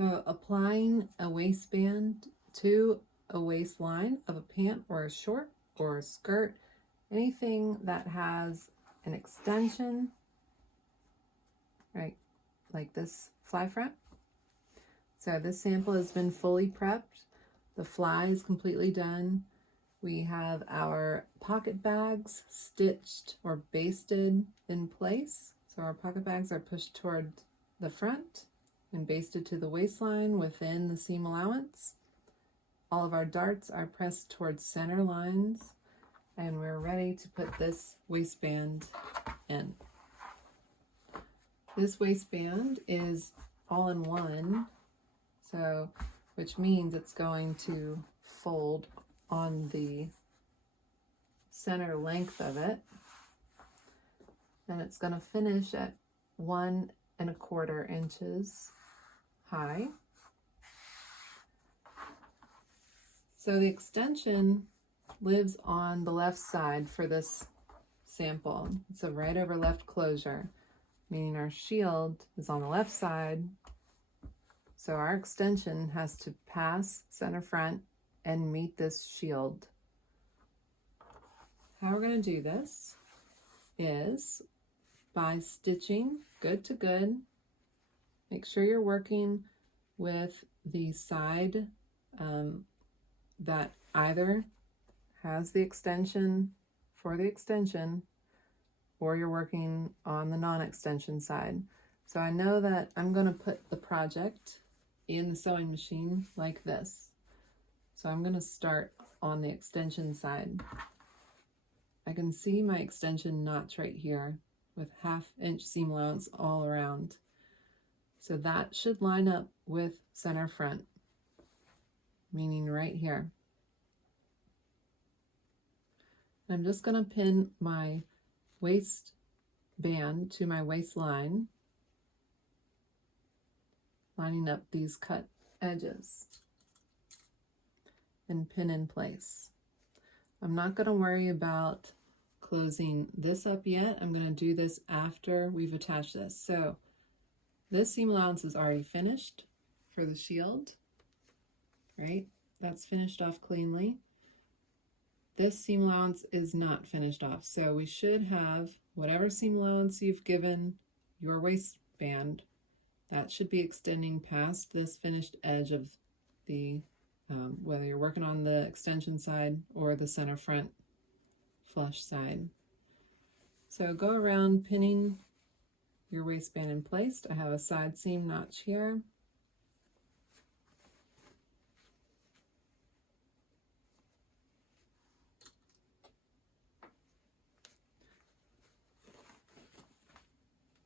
So applying a waistband to a waistline of a pant or a short or a skirt, anything that has an extension, right, like this fly front. So this sample has been fully prepped. The fly is completely done. We have our pocket bags stitched or basted in place. So our pocket bags are pushed toward the front and basted to the waistline within the seam allowance. All of our darts are pressed towards center lines, and we're ready to put this waistband in. This waistband is all in one, so which means it's going to fold on the center length of it, and it's going to finish at 1¼ inches high. So the extension lives on the left side for this sample. It's a right over left closure, meaning our shield is on the left side. So our extension has to pass center front and meet this shield. How we're going to do this is by stitching good to good. Make sure you're working with the side that either has the extension for the extension, or you're working on the non-extension side. So I know that I'm going to put the project in the sewing machine like this. So I'm going to start on the extension side. I can see my extension notch right here with 1/2 inch seam allowance all around. So that should line up with center front, meaning right here. I'm just going to pin my waistband to my waistline, lining up these cut edges, and pin in place. I'm not going to worry about closing this up yet. I'm going to do this after we've attached this. So this seam allowance is already finished for the shield, right? That's finished off cleanly. This seam allowance is not finished off, so we should have whatever seam allowance you've given your waistband, that should be extending past this finished edge of the whether you're working on the extension side or the center front flush side. So go around pinning your waistband in place. I have a side seam notch here.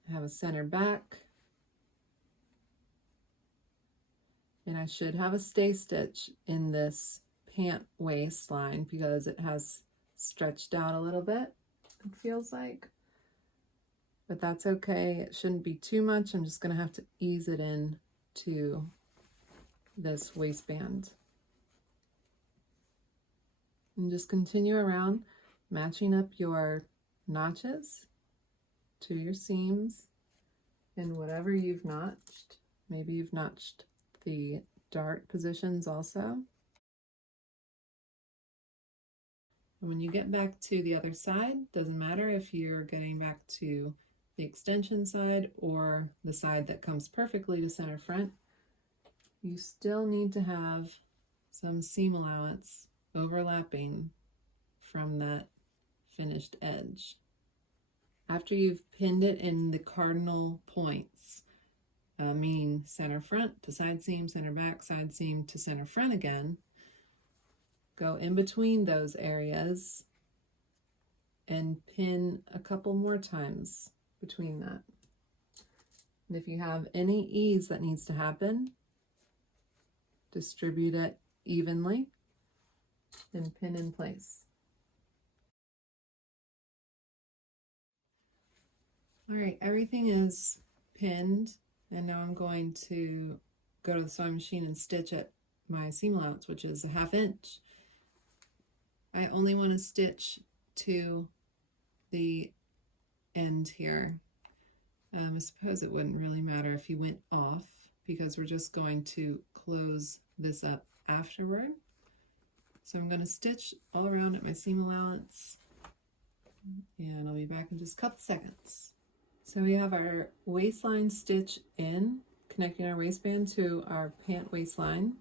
I have a center back. And I should have a stay stitch in this pant waistline because it has stretched out a little bit, it feels like. But that's okay. It shouldn't be too much. I'm just going to have to ease it in to this waistband. And just continue around, matching up your notches to your seams and whatever you've notched. Maybe you've notched the dart positions also. And when you get back to the other side, doesn't matter if you're getting back to the extension side or the side that comes perfectly to center front, you still need to have some seam allowance overlapping from that finished edge. After you've pinned it in the cardinal points, meaning center front to side seam, center back, side seam to center front again, go in between those areas and pin a couple more times between that. And if you have any ease that needs to happen, distribute it evenly and pin in place. All right, everything is pinned, and now I'm going to go to the sewing machine and stitch at my seam allowance, which is a 1/2 inch. I only want to stitch to the end here. I suppose it wouldn't really matter if you went off because we're just going to close this up afterward. So I'm going to stitch all around at my seam allowance, and I'll be back in just a couple seconds. So we have our waistline stitch in, connecting our waistband to our pant waistline.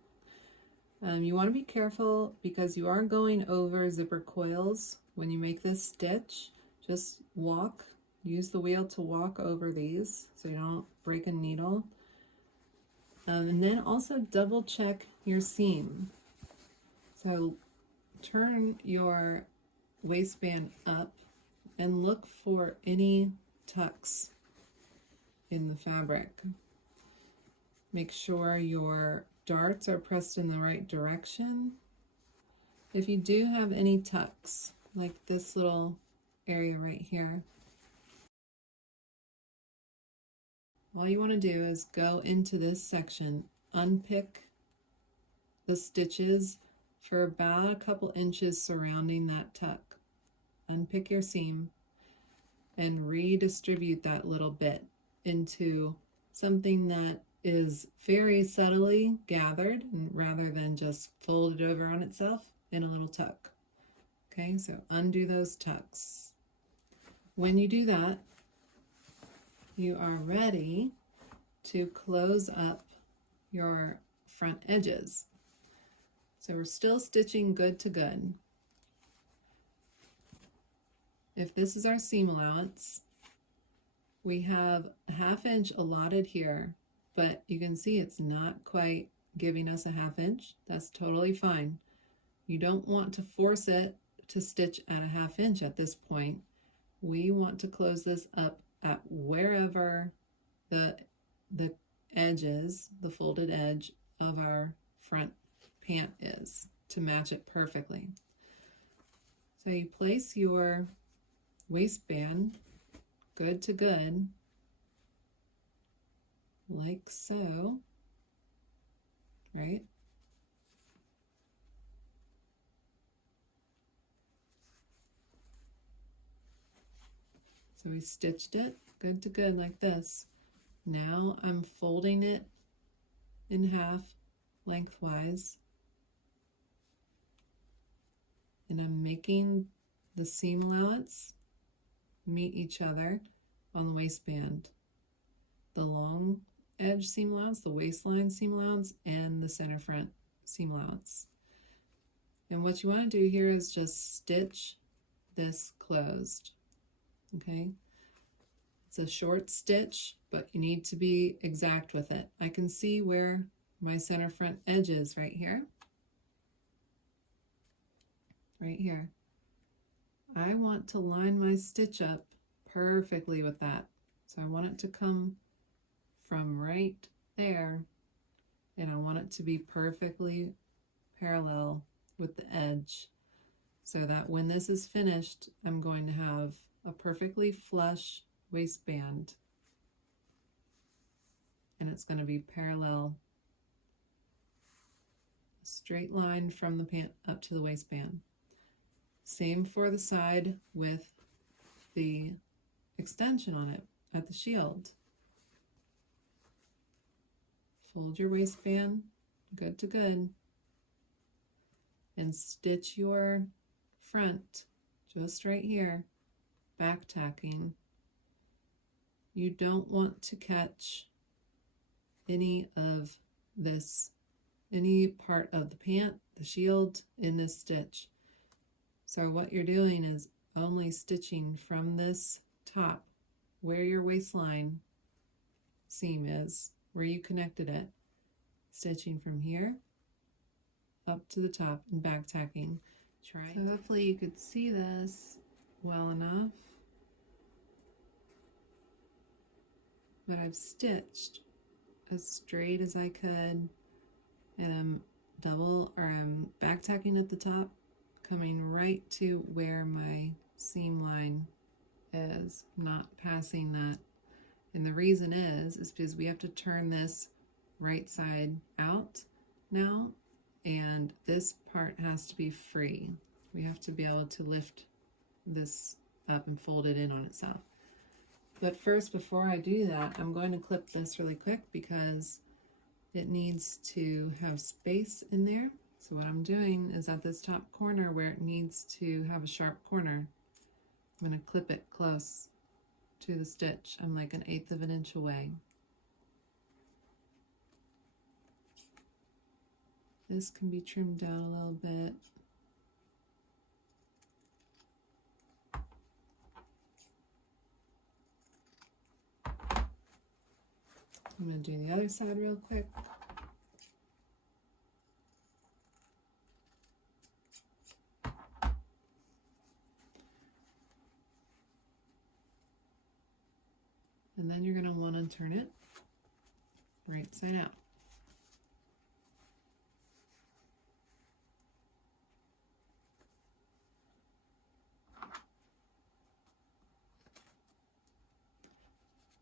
You want to be careful because you are going over zipper coils when you make this stitch. Just use the wheel to walk over these so you don't break a needle. And then also double check your seam. So turn your waistband up and look for any tucks in the fabric. Make sure your darts are pressed in the right direction. If you do have any tucks, like this little area right here, all you want to do is go into this section, unpick the stitches for about a couple inches surrounding that tuck. Unpick your seam and redistribute that little bit into something that is very subtly gathered rather than just folded over on itself in a little tuck. Okay, so undo those tucks. When you do that, you are ready to close up your front edges. So we're still stitching good to good. If this is our seam allowance, we have a 1/2 inch allotted here, but you can see it's not quite giving us a 1/2 inch. That's totally fine. You don't want to force it to stitch at a 1/2 inch at this point. We want to close this up at wherever the edges, the folded edge of our front pant is, to match it perfectly. So you place your waistband good to good, like so, right? So we stitched it good to good like this. Now I'm folding it in half lengthwise, and I'm making the seam allowance meet each other on the waistband. The long edge seam allowance, the waistline seam allowance, and the center front seam allowance. And what you want to do here is just stitch this closed. Okay, it's a short stitch, but you need to be exact with it. I can see where my center front edge is right here. Right here. I want to line my stitch up perfectly with that. So I want it to come from right there, and I want it to be perfectly parallel with the edge, so that when this is finished, I'm going to have a perfectly flush waistband, and it's going to be parallel, a straight line from the pant up to the waistband. Same for the side with the extension on it at the shield. Fold your waistband good to good and stitch your front just right here, back tacking. You don't want to catch any of this, any part of the pant, the shield in this stitch. So what you're doing is only stitching from this top where your waistline seam is, where you connected it, stitching from here up to the top and back tacking. So hopefully you could see this well enough. But I've stitched as straight as I could, and I'm back tacking at the top, coming right to where my seam line is, not passing that. And the reason is because we have to turn this right side out now, and this part has to be free. We have to be able to lift this up and fold it in on itself. But first, before I do that, I'm going to clip this really quick because it needs to have space in there. So what I'm doing is at this top corner where it needs to have a sharp corner, I'm going to clip it close to the stitch. I'm like 1/8 of an inch away. This can be trimmed down a little bit. I'm going to do the other side real quick. And then you're going to want to turn it right side out.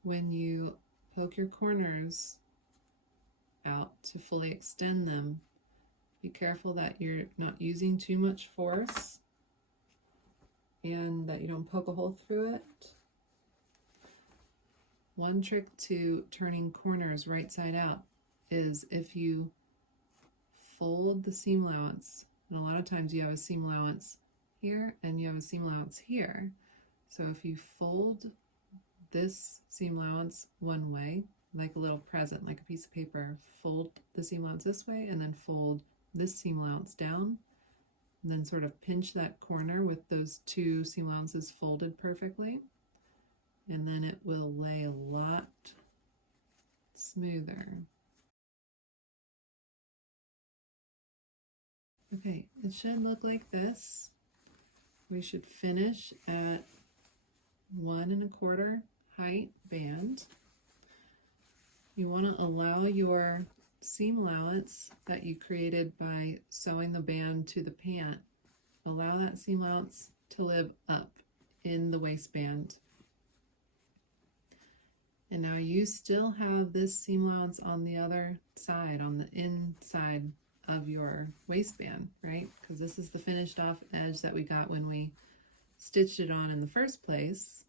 When you poke your corners out to fully extend them, be careful that you're not using too much force and that you don't poke a hole through it. One trick to turning corners right side out is if you fold the seam allowance, and a lot of times you have a seam allowance here and you have a seam allowance here. So if you fold this seam allowance one way, like a little present, like a piece of paper, fold the seam allowance this way and then fold this seam allowance down, and then sort of pinch that corner with those two seam allowances folded perfectly, and then it will lay a lot smoother. Okay, it should look like this. We should finish at 1 1/4 height band. You want to allow your seam allowance that you created by sewing the band to the pant, allow that seam allowance to live up in the waistband. And now you still have this seam allowance on the other side, on the inside of your waistband, right? Because this is the finished off edge that we got when we stitched it on in the first place,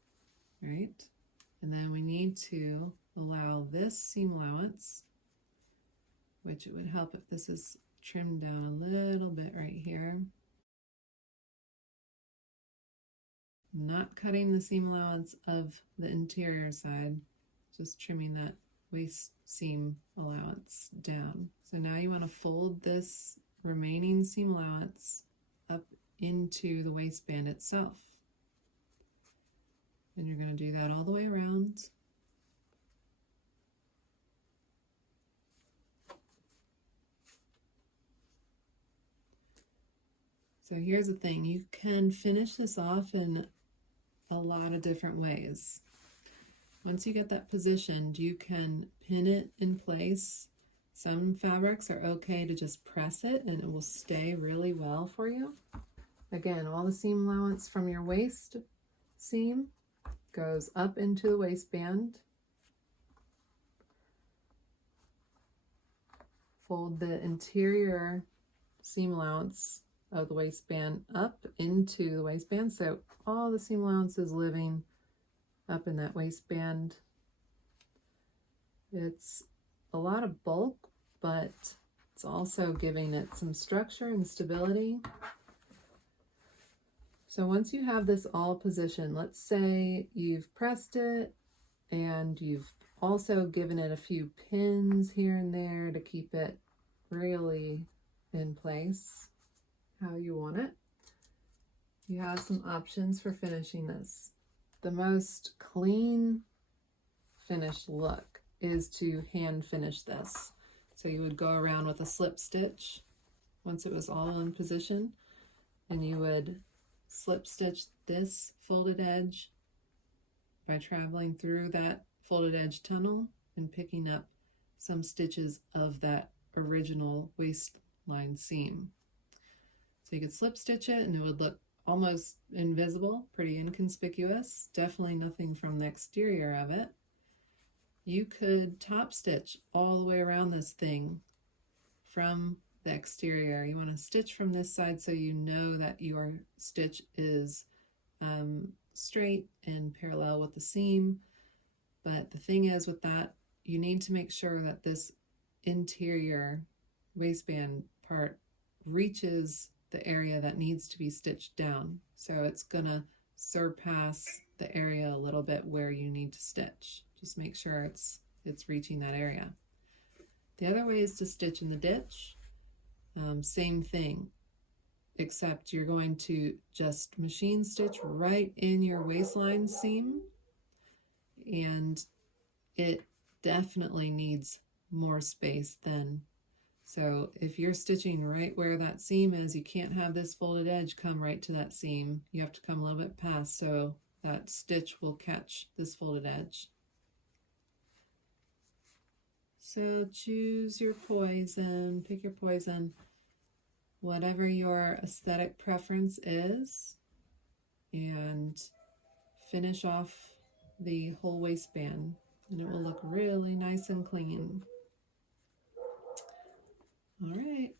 right? And then we need to allow this seam allowance, which it would help if this is trimmed down a little bit right here. Not cutting the seam allowance of the interior side, just trimming that waist seam allowance down. So now you want to fold this remaining seam allowance up into the waistband itself. And you're going to do that all the way around. So here's the thing, you can finish this off in a lot of different ways. Once you get that positioned, you can pin it in place. Some fabrics are okay to just press it and it will stay really well for you. Again, all the seam allowance from your waist seam goes up into the waistband. Fold the interior seam allowance of the waistband up into the waistband, so all the seam allowance is living up in that waistband. It's a lot of bulk, but it's also giving it some structure and stability. So once you have this all positioned, let's say you've pressed it and you've also given it a few pins here and there to keep it really in place how you want it. You have some options for finishing this. The most clean finished look is to hand finish this. So you would go around with a slip stitch once it was all in position, and you would slip stitch this folded edge by traveling through that folded edge tunnel and picking up some stitches of that original waistline seam. So you could slip stitch it and it would look almost invisible, pretty inconspicuous, definitely nothing from the exterior of it. You could top stitch all the way around this thing from the exterior. You want to stitch from this side so you know that your stitch is straight and parallel with the seam. But the thing is with that, you need to make sure that this interior waistband part reaches the area that needs to be stitched down. So it's gonna surpass the area a little bit where you need to stitch. Just make sure it's reaching that area. The other way is to stitch in the ditch. Same thing, except you're going to just machine stitch right in your waistline seam, and it definitely needs more space then. So if you're stitching right where that seam is, you can't have this folded edge come right to that seam. You have to come a little bit past so that stitch will catch this folded edge. So choose your poison, pick your poison, whatever your aesthetic preference is, and finish off the whole waistband, and it will look really nice and clean. All right.